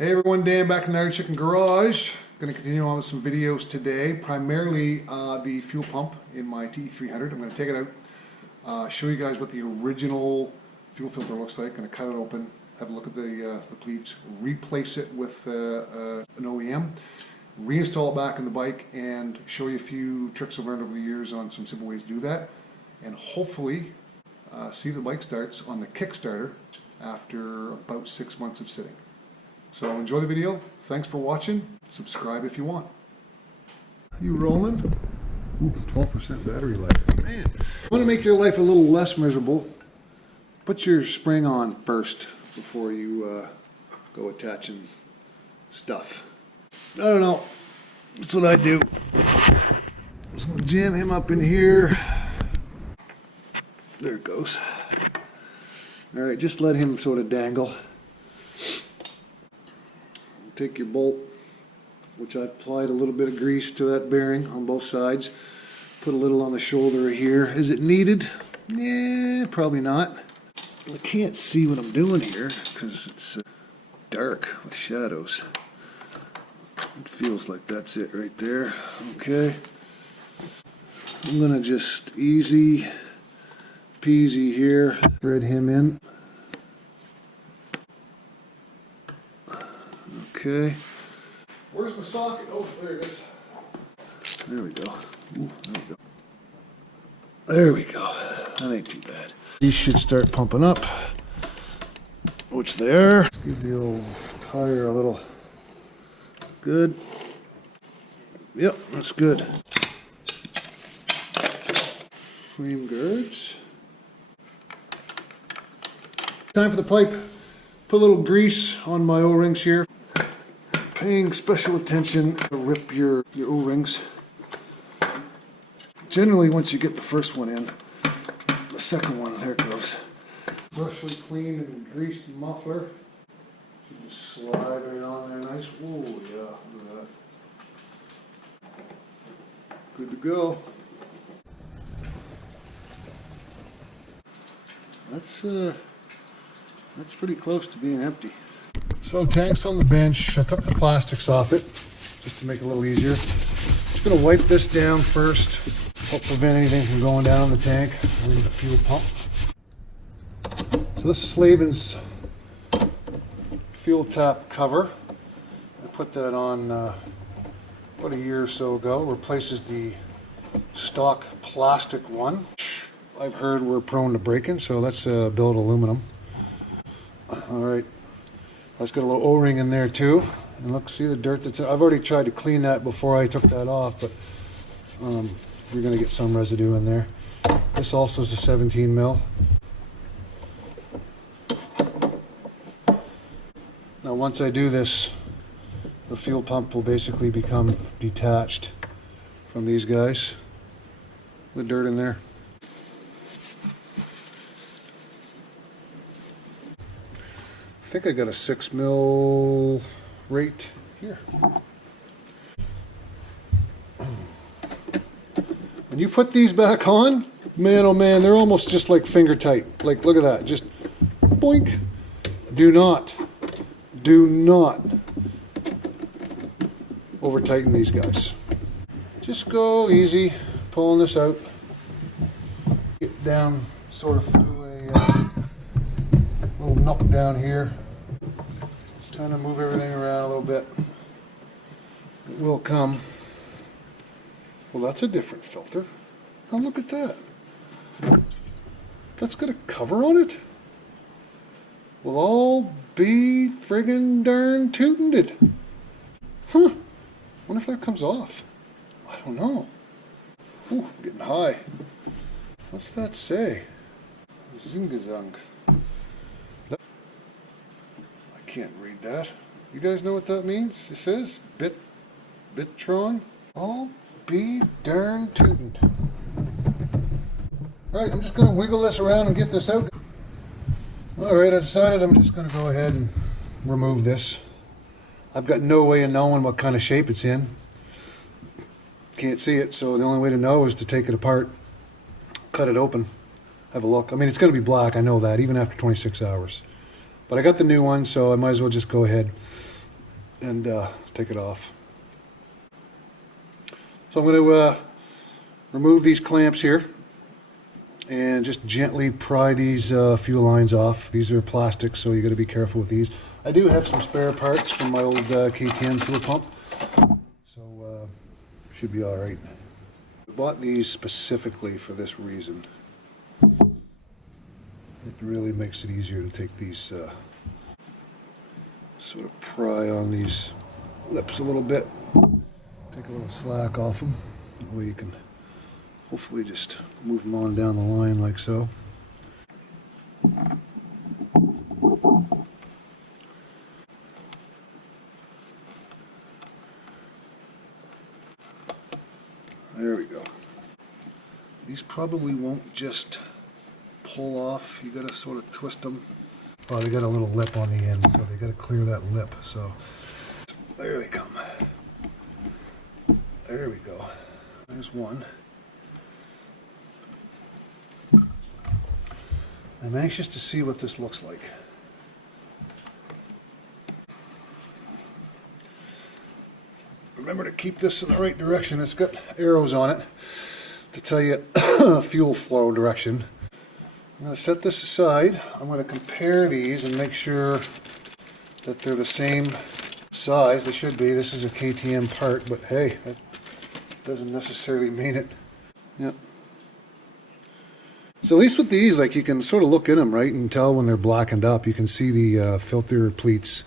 Hey everyone, Dan back in the GnarlyChicken garage. Going to continue on with some videos today, primarily the fuel pump in my TE300. I'm going to take it out, show you guys what the original fuel filter looks like. Going to cut it open, have a look at the pleats, replace it with an OEM, reinstall it back in the bike, and show you a few tricks I've learned over the years on some simple ways to do that, and hopefully see the bike starts on the Kickstarter after about 6 months of sitting. So enjoy the video. Thanks for watching. Subscribe if you want. You rolling? Ooh, 12% battery life. Man, want to make your life a little less miserable? Put your spring on first before you go attaching stuff. I don't know. That's what I do. Just gonna jam him up in here. There it goes. All right, just let him sort of dangle. Take your bolt, which I've applied a little bit of grease to that bearing on both sides. Put a little on the shoulder here. Is it needed? Yeah, probably not. I can't see what I'm doing here because it's dark with shadows. It feels like that's it right there. Okay. I'm gonna just easy peasy here, thread him in. Okay. Where's my socket? Oh, there it is. There we go. Ooh, there we go. There we go. That ain't too bad. These should start pumping up, which they are. Let's give the old tire a little good. Yep, that's good. Frame guards. Time for the pipe. Put a little grease on my O-rings here. Paying special attention to rip your O-rings. Generally, once you get the first one in, the second one, there it goes. Freshly cleaned and greased muffler. You can slide right on there nice. Oh yeah, look at that. Good to go. That's pretty close to being empty. So tank's on the bench. I took the plastics off it just to make it a little easier. Just going to wipe this down first. Help prevent anything from going down in the tank or into the fuel pump. So this is Slavin's fuel tap cover. I put that on about a year or so ago. Replaces the stock plastic one. I've heard we're prone to breaking, so let's build aluminum. All right. That's got a little O-ring in there too. And look, see the dirt that's in. I've already tried to clean that before I took that off, but you're going to get some residue in there. This also is a 17 mil. Now once I do this, the fuel pump will basically become detached from these guys. The dirt in there. I think I got a 6 mil rate here. When you put these back on, man oh man, they're almost just like finger tight. Like look at that, just boink. Do not over tighten these guys. Just go easy, pulling this out. Get down sort of through a little nook down here. Just trying to move everything around a little bit. It will come. Well, that's a different filter. Oh, look at that. That's got a cover on it? We'll all be friggin' darn tootin' it. Huh. Wonder if that comes off. I don't know. Ooh, I'm getting high. What's that say? Zingazung. I can't read that. You guys know what that means? It says Bitron. I'll be darn tootin'. Alright, I'm just going to wiggle this around and get this out. Alright, I decided I'm just going to go ahead and remove this. I've got no way of knowing what kind of shape it's in. Can't see it, so the only way to know is to take it apart, cut it open, have a look. I mean, it's going to be black, I know that, even after 26 hours. But I got the new one, so I might as well just go ahead and take it off. So I'm going to remove these clamps here and just gently pry these fuel lines off. These are plastic, so you got to be careful with these. I do have some spare parts from my old KTM fuel pump, so should be all right. I bought these specifically for this reason. It really makes it easier to take these, sort of pry on these lips a little bit. Take a little slack off them. That way you can hopefully just move them on down the line like so. There we go. These probably won't just pull off. You gotta sort of twist them. Oh, they got a little lip on the end, so they gotta clear that lip. So there they come. There we go. There's one. I'm anxious to see what this looks like. Remember to keep this in the right direction. It's got arrows on it to tell you fuel flow direction. I'm going to set this aside. I'm going to compare these and make sure that they're the same size. They should be. This is a KTM part, but hey, that doesn't necessarily mean it. Yep. So at least with these, like, you can sort of look in them, right, and tell when they're blackened up. You can see the filter pleats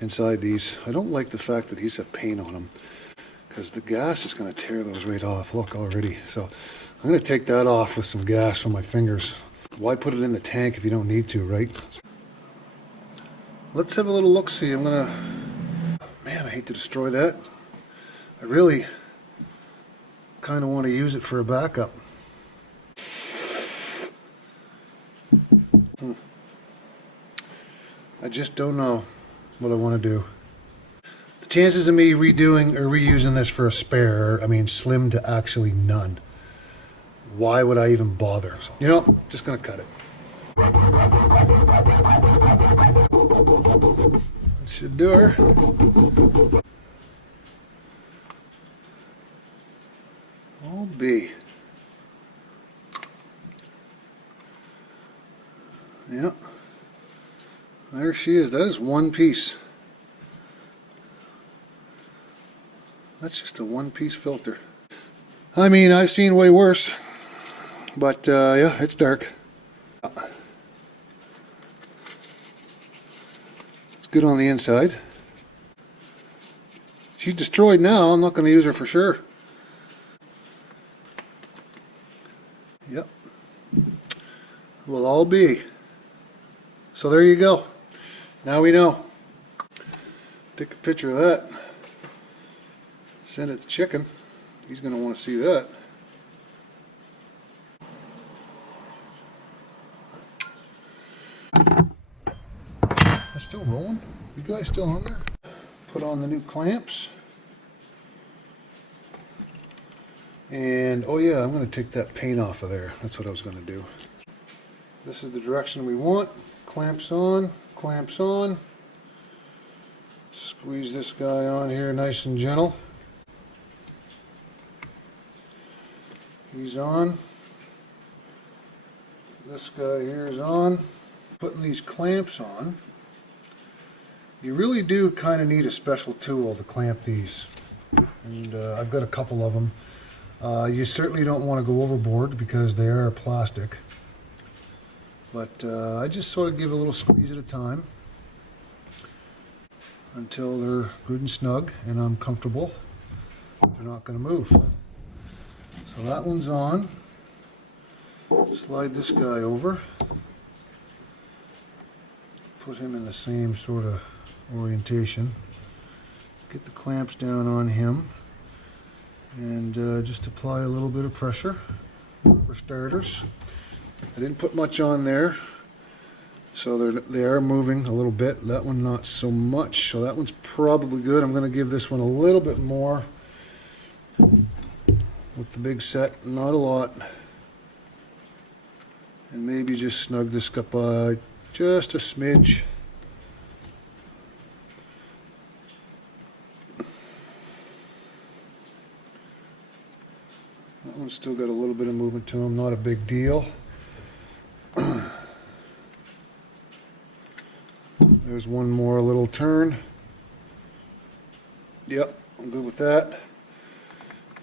inside these. I don't like the fact that these have paint on them, because the gas is going to tear those right off. Look already. So I'm going to take that off with some gas from my fingers. Why put it in the tank if you don't need to, right? Let's have a little look-see. I'm going to... Man, I hate to destroy that. I really kind of want to use it for a backup. I just don't know what I want to do. The chances of me redoing or reusing this for a spare, I mean, slim to actually none. Why would I even bother? So, you know, just going to cut it. That should do her. All B. Yep. There she is. That is one piece. That's just a one-piece filter. I mean, I've seen way worse, but yeah, it's dark. It's good on the inside. She's destroyed now. I'm not going to use her for sure. Yep. Will all be. So there you go. Now we know. Take a picture of that. Send it to Chicken. He's going to want to see that. It's still rolling? You guys still on there? Put on the new clamps. And, oh yeah, I'm going to take that paint off of there. That's what I was going to do. This is the direction we want. Clamps on, clamps on. Squeeze this guy on here nice and gentle. He's on. This guy here is on. Putting these clamps on. You really do kind of need a special tool to clamp these. And I've got a couple of them. You certainly don't want to go overboard because they are plastic. But I just sort of give a little squeeze at a time until they're good and snug and I'm comfortable. They're not going to move. So that one's on. Slide this guy over. Put him in the same sort of orientation. Get the clamps down on him and just apply a little bit of pressure for starters. I didn't put much on there, so they are moving a little bit. That one not so much, so that one's probably good. I'm going to give this one a little bit more with the big set, not a lot, and maybe just snug this up just a smidge. That one's still got a little bit of movement to them, not a big deal. There's one more little turn. Yep, I'm good with that.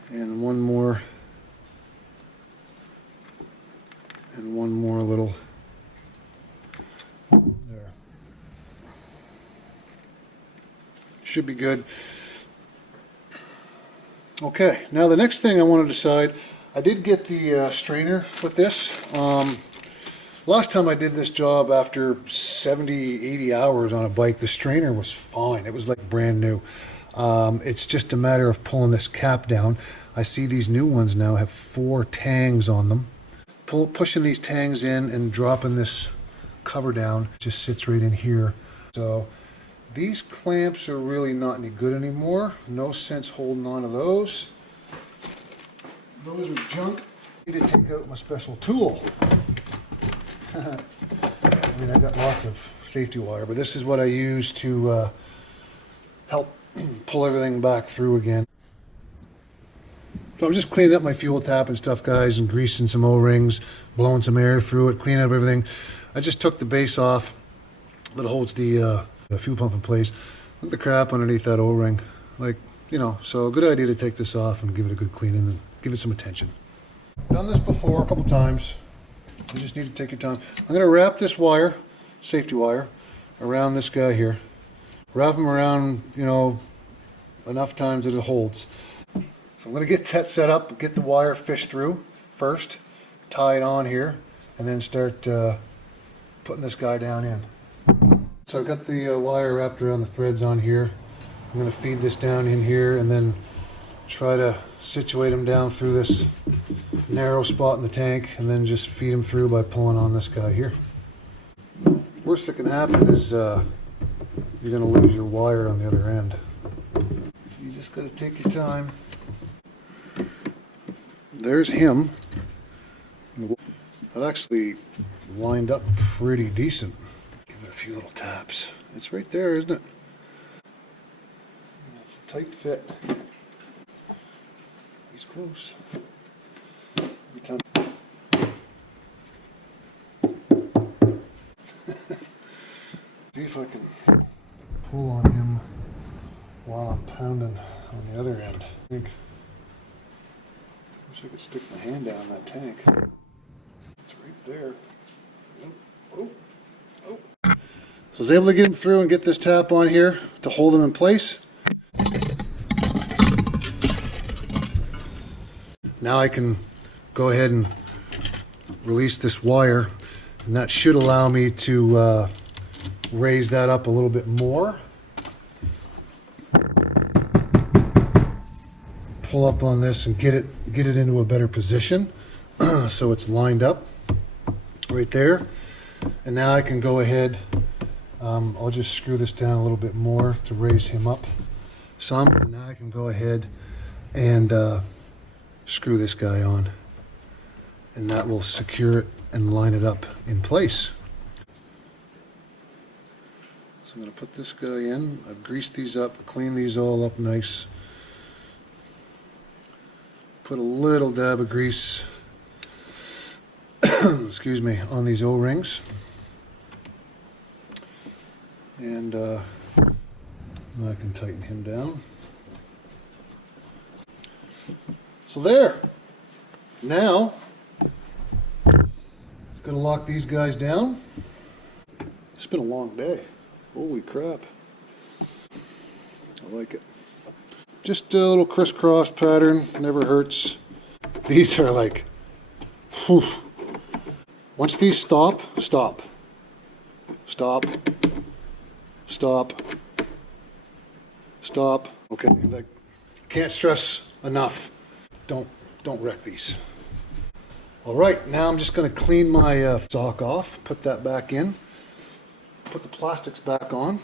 And one more. And one more little. There. Should be good. Okay, now the next thing I want to decide, I did get the strainer with this. Last time I did this job after 70, 80 hours on a bike, the strainer was fine. It was like brand new. It's just a matter of pulling this cap down. I see these new ones now have 4 tangs on them. Pushing these tangs in and dropping this cover down, it just sits right in here. So these clamps are really not any good anymore. No sense holding on to those. Those are junk. I need to take out my special tool. I mean, I got lots of safety wire, but this is what I use to help pull everything back through again. So I'm just cleaning up my fuel tap and stuff, guys, and greasing some O-rings, blowing some air through it, cleaning up everything. I just took the base off that holds the fuel pump in place. Look at the crap underneath that O-ring. Like, you know, so a good idea to take this off and give it a good cleaning and give it some attention. Done this before a couple times. You just need to take your time. I'm going to wrap this wire, safety wire, around this guy here. Wrap them around, you know, enough times that it holds. So I'm going to get that set up, get the wire fished through first, tie it on here, and then start putting this guy down in. So I've got the wire wrapped around the threads on here. I'm going to feed this down in here and then try to situate them down through this narrow spot in the tank, and then just feed them through by pulling on this guy here. Worst that can happen is you're going to lose your wire on the other end. So you just got to take your time. There's him. That actually lined up pretty decent. Give it a few little taps. It's right there, isn't it? It's a tight fit. He's close. Every time. See if I can pull on him while I'm pounding on the other end. I wish I could stick my hand down that tank. It's right there. Oh, oh, oh. So I was able to get him through and get this tap on here to hold him in place. Now I can go ahead and release this wire, and that should allow me to raise that up a little bit more. Pull up on this and get it into a better position so it's lined up right there. And now I can go ahead, I'll just screw this down a little bit more to raise him up some, and now I can go ahead and screw this guy on, and that will secure it and line it up in place. So I'm going to put this guy in. I've greased these up, cleaned these all up nice. Put a little dab of grease excuse me, on these O-rings, and I can tighten him down. So there. Now it's going to lock these guys down. It's been a long day. Holy crap. I like it. Just a little crisscross pattern, never hurts. These are like, whew. Once these stop, stop, stop, stop, stop. Okay, like, can't stress enough. Don't wreck these. All right, now I'm just going to clean my sock off, put that back in, put the plastics back on.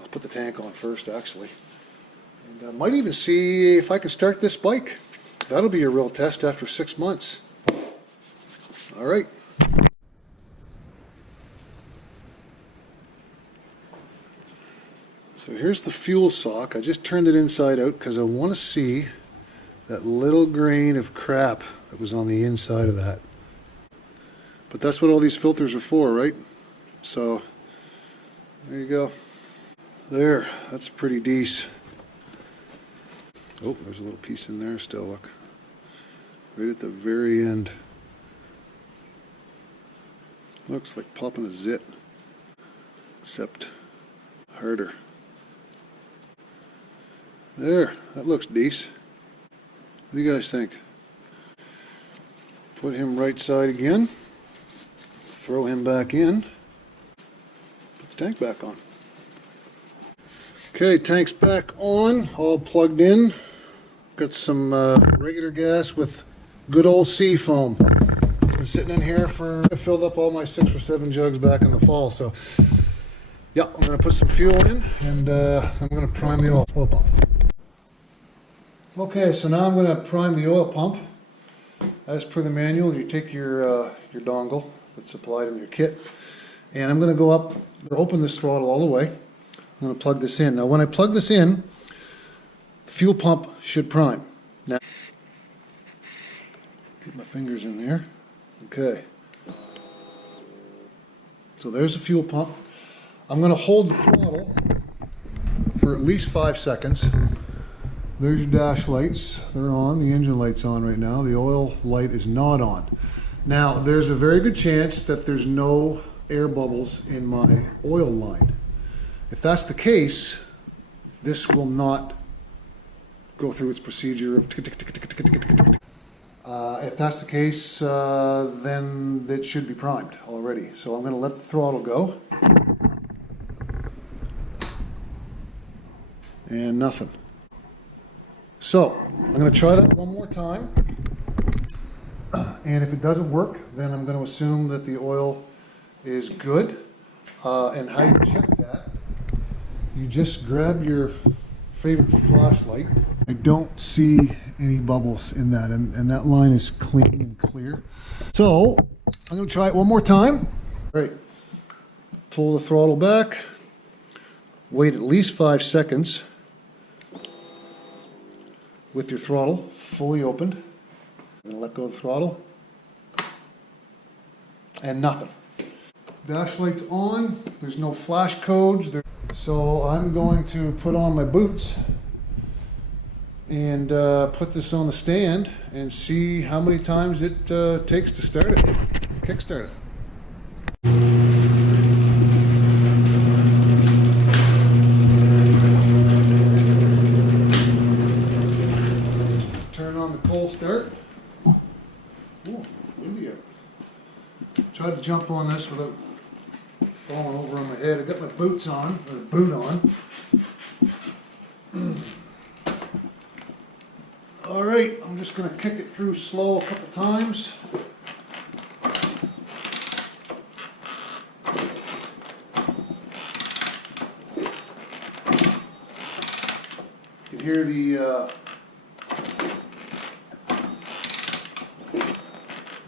I'll put the tank on first, actually. And I might even see if I can start this bike. That'll be a real test after 6 months. All right. So here's the fuel sock. I just turned it inside out because I want to see that little grain of crap that was on the inside of that. But that's what all these filters are for, right? So there you go. There, that's pretty decent. Oh, there's a little piece in there still, look. Right at the very end. Looks like popping a zit, except harder. There, that looks decent. What do you guys think? Put him right side again. Throw him back in. Put the tank back on. Okay, tank's back on, all plugged in. Got some regular gas with good old sea foam. It's been sitting in here I filled up all my 6 or 7 jugs back in the fall. So, yeah, I'm going to put some fuel in and I'm going to prime the oil pump. Okay, so now I'm going to prime the oil pump. As per the manual, you take your dongle that's supplied in your kit, and I'm going to go up, open this throttle all the way. I'm going to plug this in. Now, when I plug this in, the fuel pump should prime. Now, get my fingers in there. Okay. So there's the fuel pump. I'm going to hold the throttle for at least 5 seconds. There's your dash lights. They're on. The engine light's on right now. The oil light is not on. Now, there's a very good chance that there's no air bubbles in my oil line. If that's the case, this will not go through its procedure of if that's the case, then it should be primed already. So I'm going to let the throttle go. And nothing. So I'm going to try that one more time. And if it doesn't work, then I'm going to assume that the oil is good. And how you check that, you just grab your favorite flashlight. I don't see any bubbles in that, and that line is clean and clear. So I'm going to try it one more time. All right, pull the throttle back, wait at least 5 seconds with your throttle fully opened. I'm going to let go of the throttle, and nothing. Dash light's on, there's no flash codes. So I'm going to put on my boots and put this on the stand and see how many times it takes to start it, kickstart it. Turn on the cold start. Ooh, windy out. Try to jump on this without falling over on my head. I got my boots on, or boot on. All right, I'm just going to kick it through slow a couple times. You can hear the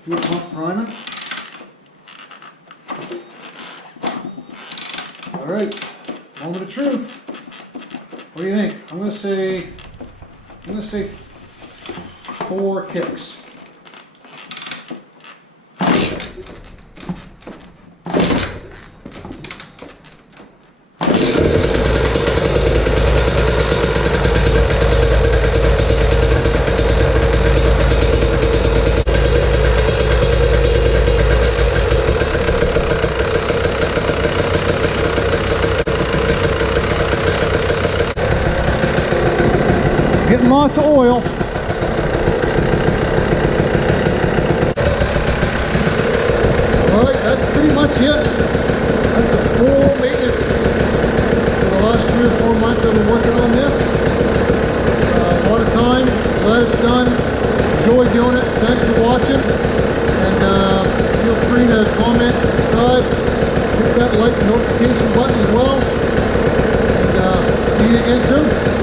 fuel pump priming. All right, moment of truth. What do you think? I'm going to say 4 kicks. Getting lots of oil. Alright, that's pretty much it. That's a full maintenance for the last 3 or 4 months I've been working on this. A lot of time, glad it's done. Enjoy doing it. Thanks for watching. And feel free to comment, subscribe, hit that like and notification button as well. And see you again soon.